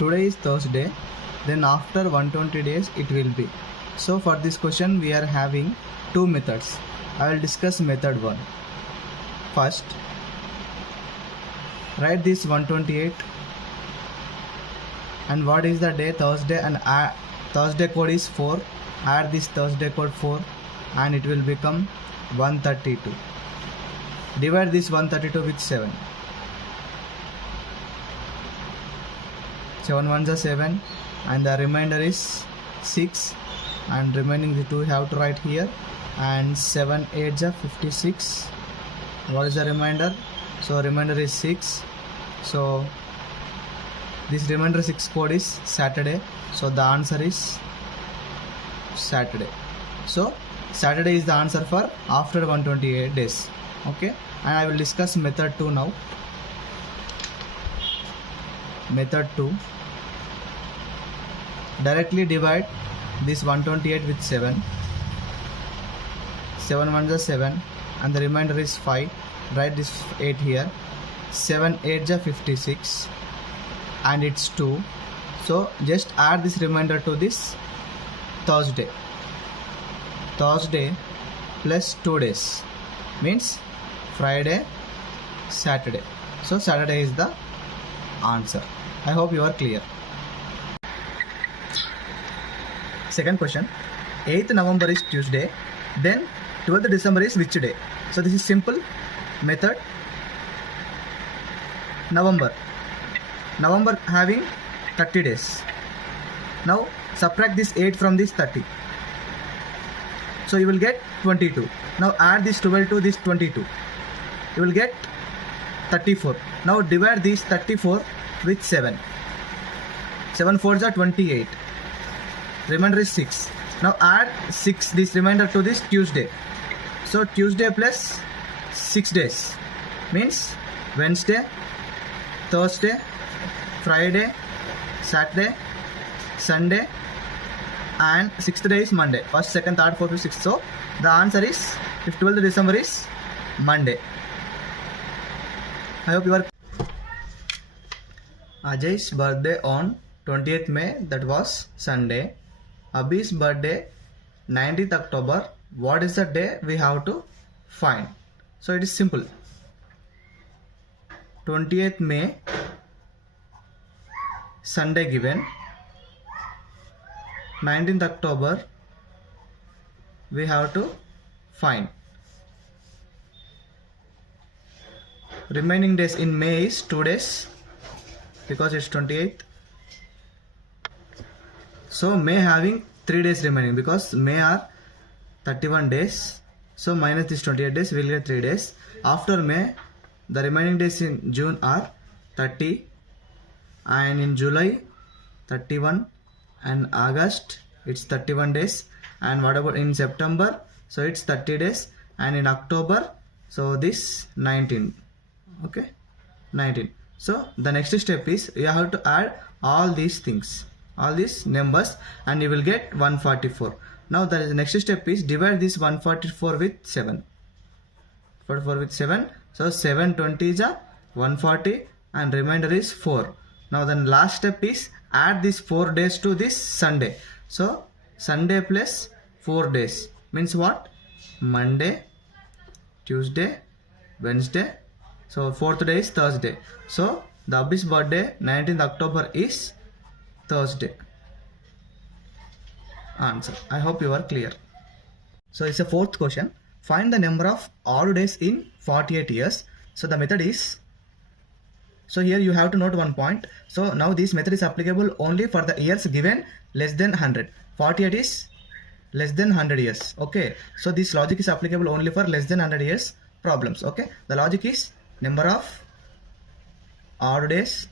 today is Thursday, then after 120 days it will be. So for this question we are having two methods. I will discuss method 1. First, write this 128 and what is the day? Thursday, and Thursday code is 4. Add this Thursday code 4 and it will become 132. Divide this 132 with 7. 7 ones are 7 and the remainder is 6, and remaining the 2 have to write here, and 7 8s are 56. What is the remainder? So remainder is 6. So this remainder 6 code is Saturday. So the answer is Saturday. So Saturday is the answer for after 128 days. Okay, and I will discuss method 2 now. Method 2, directly divide this 128 with 7. 7 ones are 7 and the remainder is 5. Write this 8 here. 7 8s are 56 and it's 2. So just add this remainder to this Thursday. Thursday plus 2 days means Friday, Saturday. So Saturday is the answer. I hope you are clear. Second question, 8th November is Tuesday, then 12th December is which day? So this is simple method. November having 30 days. Now subtract this 8 from this 30. So you will get 22. Now add this 12 to this 22. You will get 34. Now divide this 34 with 7. 7 4s are 28. Remainder is 6. Now add 6 this remainder to this Tuesday. So Tuesday plus 6 days means Wednesday, Thursday, Friday, Saturday, Sunday, and 6th day is Monday. 1st, 2nd, 3rd, 4th, 5th, 6th. So the answer is, if 12th December is Monday. I hope you are. Ajay's birthday on 20th May, that was Sunday. Abhi's birthday 19th October. What is the day we have to find? So it is simple. 20th May, Sunday given. 19th October we have to find. Remaining days in May is 2 days because it's 28th. So May having 3 days remaining because May are 31 days. So minus this 28 days, we will get 3 days. After May, the remaining days in June are 30, and in July 31, and August it's 31 days. And what about in September? So it's 30 days, and in October, so this 19. Okay, 19. So the next step is you have to add all these things, all these numbers, and you will get 144. Now the next step is divide this 144 with 7. 44 with 7. So 7 20 is 140 and remainder is 4. Now the last step is add these 4 days to this Sunday. So Sunday plus 4 days means what? Monday, Tuesday, Wednesday. So 4th day is Thursday. So the Abhi's birthday 19th October is Thursday. Answer. I hope you are clear. So it's a 4th question. Find the number of odd days in 48 years. So the method is, so here you have to note one point. So now this method is applicable only for the years given less than 100. 48 is less than 100 years. Okay. So this logic is applicable only for less than 100 years problems. Okay. The logic is number of odd days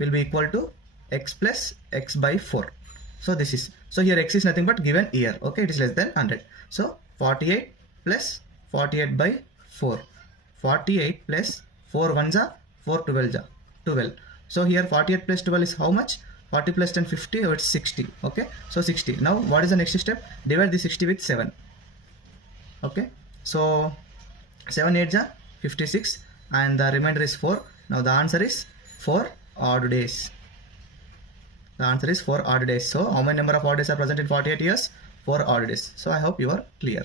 will be equal to x plus x by 4. So this is, so here x is nothing but given year. Okay, it is less than 100. So 48 plus 48 by 4. 48 plus 4 ones are 4 12s are 12. So here 48 plus 12 is how much? 40 plus 10 50, or it's 60. Okay, so 60. Now what is the next step? Divide the 60 with 7. Okay, so 7 8s are 56 and the remainder is 4. Now the answer is 4 odd days. The answer is 4 odd days. So how many number of odd days are present in 48 years? 4 odd days. So I hope you are clear.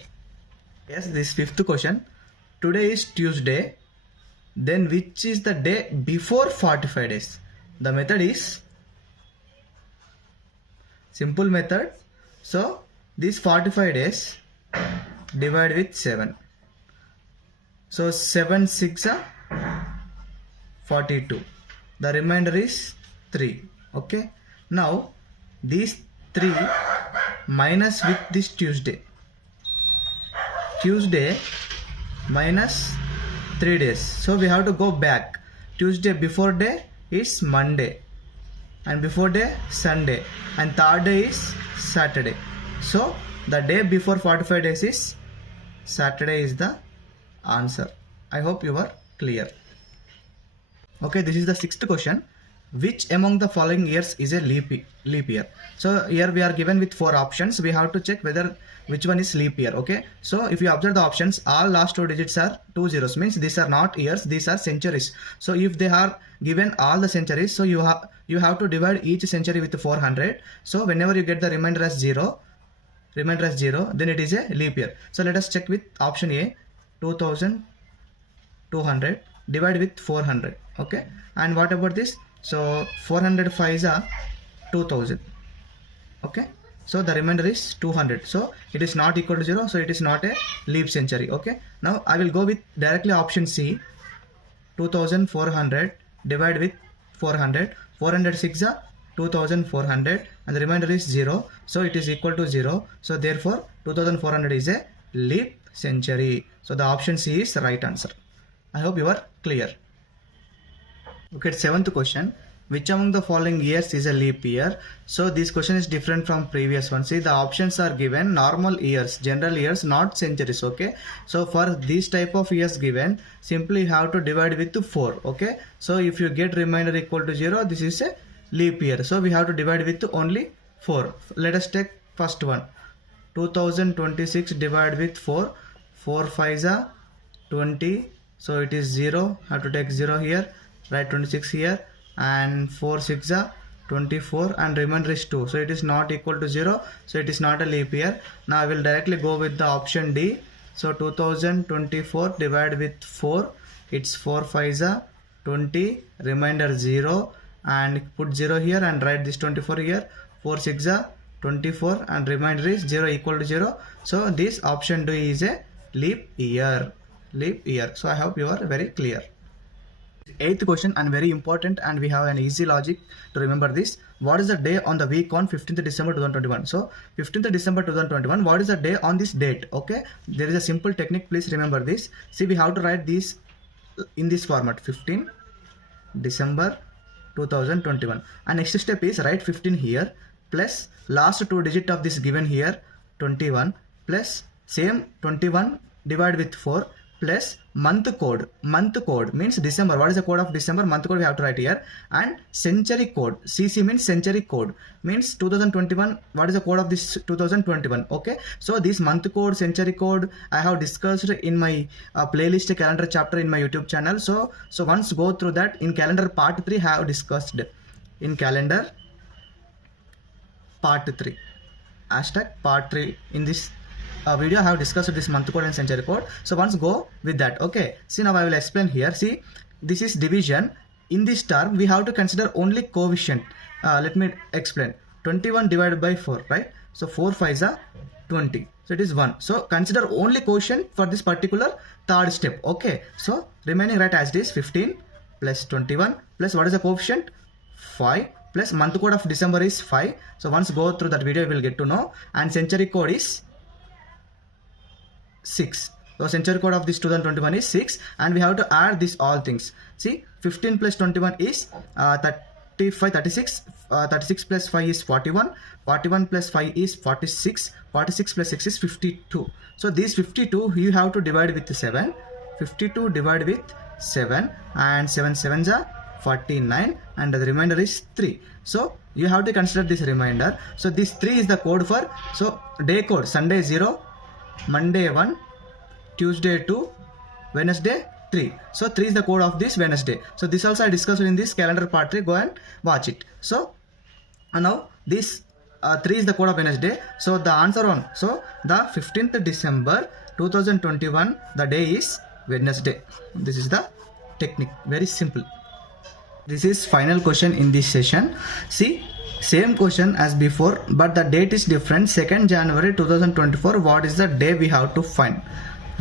Yes, this fifth question. Today is Tuesday. Then which is the day before 45 days? The method is simple method. So these 45 days divide with 7. So 7 6 are 42. The remainder is 3. Okay. Now these 3 minus with this Tuesday. Tuesday minus 3 days. So we have to go back. Tuesday before day is Monday, and before day Sunday, and third day is Saturday. So the day before 45 days is Saturday is the answer. I hope you are clear. Okay, this is the sixth question. Which among the following years is a leap year? So here we are given with 4 options. We have to check whether which one is leap year. Okay, so if you observe the options, all last 2 digits are 2 zeros, means these are not years, these are centuries. So if they are given all the centuries, so you have to divide each century with 400. So whenever you get the remainder as 0, then it is a leap year. So let us check with option A, 2200 divide with 400. Okay, and what about this? So 405 are 2000. Okay, so the remainder is 200. So it is not equal to 0. So it is not a leap century. Okay, now I will go with directly option C, 2400 divide with 400. 406 are 2400 and the remainder is 0. So it is equal to 0. So therefore 2400 is a leap century. So the option C is the right answer. I hope you are clear. Okay, 7th question. Which among the following years is a leap year? So this question is different from previous one. See, the options are given normal years, general years, not centuries. Okay, so for this type of years given, simply you have to divide with 4. Okay, so if you get remainder equal to 0, this is a leap year. So we have to divide with only 4. Let us take first one. 2026 divide with 4. 4 5s are 20. So it is 0. Have to take 0 here. Write 26 here, and 4 6 are 24 and remainder is 2. So it is not equal to 0. So it is not a leap year. Now I will directly go with the option D. So 2024 divided with 4. It's 4 5s are 20. Remainder 0, and put 0 here and write this 24 here. 4 6 are 24 and remainder is 0 equal to 0. So this option D is a leap year. So I hope you are very clear. 8th question, and very important, and we have an easy logic to remember this. What is the day on the week on 15th December 2021? So 15th December 2021, what is the day on this date? Okay, there is a simple technique, please remember this. See, we have to write this in this format, 15 December 2021, and next step is write 15 here plus last 2 digit of this given here 21 plus same 21 divide with 4 plus month code means December. What is the code of December? Month code we have to write here, and century code, CC means century code, means 2021. What is the code of this 2021? Okay, so this month code, century code I have discussed in my playlist calendar chapter in my YouTube channel. So once go through that. In calendar part 3 I have discussed, in calendar part 3, hashtag part 3, in this video I have discussed this month code and century code. So once go with that. Okay, see, now I will explain here. See, this is division. In this term we have to consider only coefficient. Let me explain. 21 divided by 4, right? So 4 5s are 20, so it is 1. So consider only quotient for this particular third step. Okay, so remaining right as it is, 15 plus 21 plus what is the coefficient? 5 plus month code of December is 5. So once go through that video you will get to know, and century code is 6. So century code of this 2021 is 6, and we have to add this all things. See, 15 plus 21 is 35, 36. 36 plus 5 is 41. 41 plus 5 is 46. 46 plus 6 is 52. So these 52 you have to divide with 7. 52 divided with 7, and 7 7s are 49, and the remainder is 3. So you have to consider this remainder. So this 3 is the code for, so day code, Sunday 0, Monday 1, Tuesday 2, Wednesday 3. So 3 is the code of this Wednesday. So this also I discussed in this calendar part 3. Go and watch it. So And now this 3 is the code of Wednesday. So the answer on, so the 15th December 2021, the day is Wednesday. This is the technique, very simple. This is final question in this session. See, same question as before, but the date is different. 2nd January 2024. What is the day we have to find?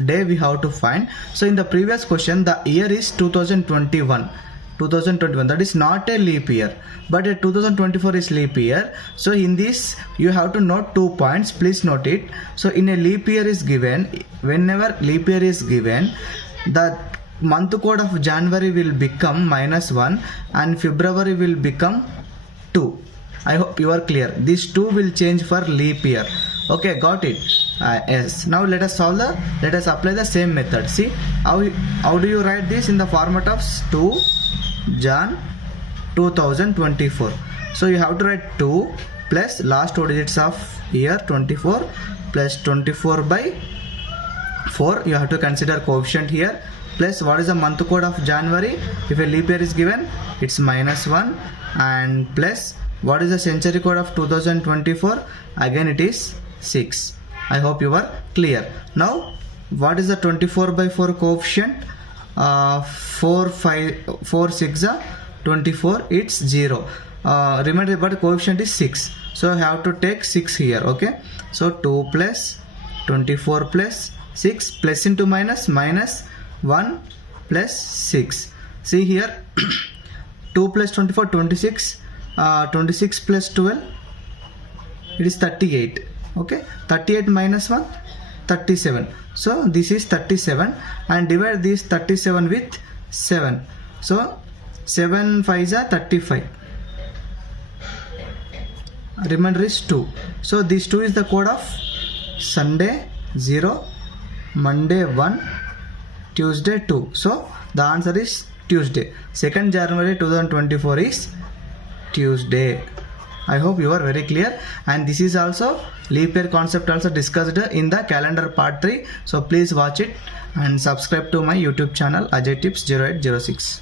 Day we have to find. So in the previous question, the year is 2021. 2021, that is not a leap year, but a 2024 is leap year. So in this you have to note 2 points, please note it. So in a leap year is given, whenever leap year is given, the month code of January will become -1 and February will become 2. I hope you are clear. These 2 will change for leap year. Okay, got it. Yes. Now let us apply the same method. See how do you write this in the format of 2 Jan 2024. So you have to write 2 plus last 2 digits of year 24 plus 24 by 4. You have to consider coefficient here, plus what is the month code of January? If a leap year is given, it's -1, and plus what is the century code of 2024? Again it is 6. I hope you are clear. Now what is the 24 by 4 coefficient? 4 6 24, it's 0. Remember, but coefficient is 6, so I have to take 6 here. Okay, so 2 plus 24 plus 6 plus into minus, -1 plus 6. See here 2 plus 24, 26, 26 plus 12, it is 38. Okay, 38 minus 1, 37. So this is 37, and divide this 37 with 7. So 7 5s are 35. Remainder is 2. So this 2 is the code of Sunday 0, Monday 1, Tuesday 2. So the answer is Tuesday. 2nd January 2024 is Tuesday. I hope you are very clear, and this is also leap year concept also discussed in the calendar part 3. So please watch it and subscribe to my YouTube channel Ajay Tips 0806.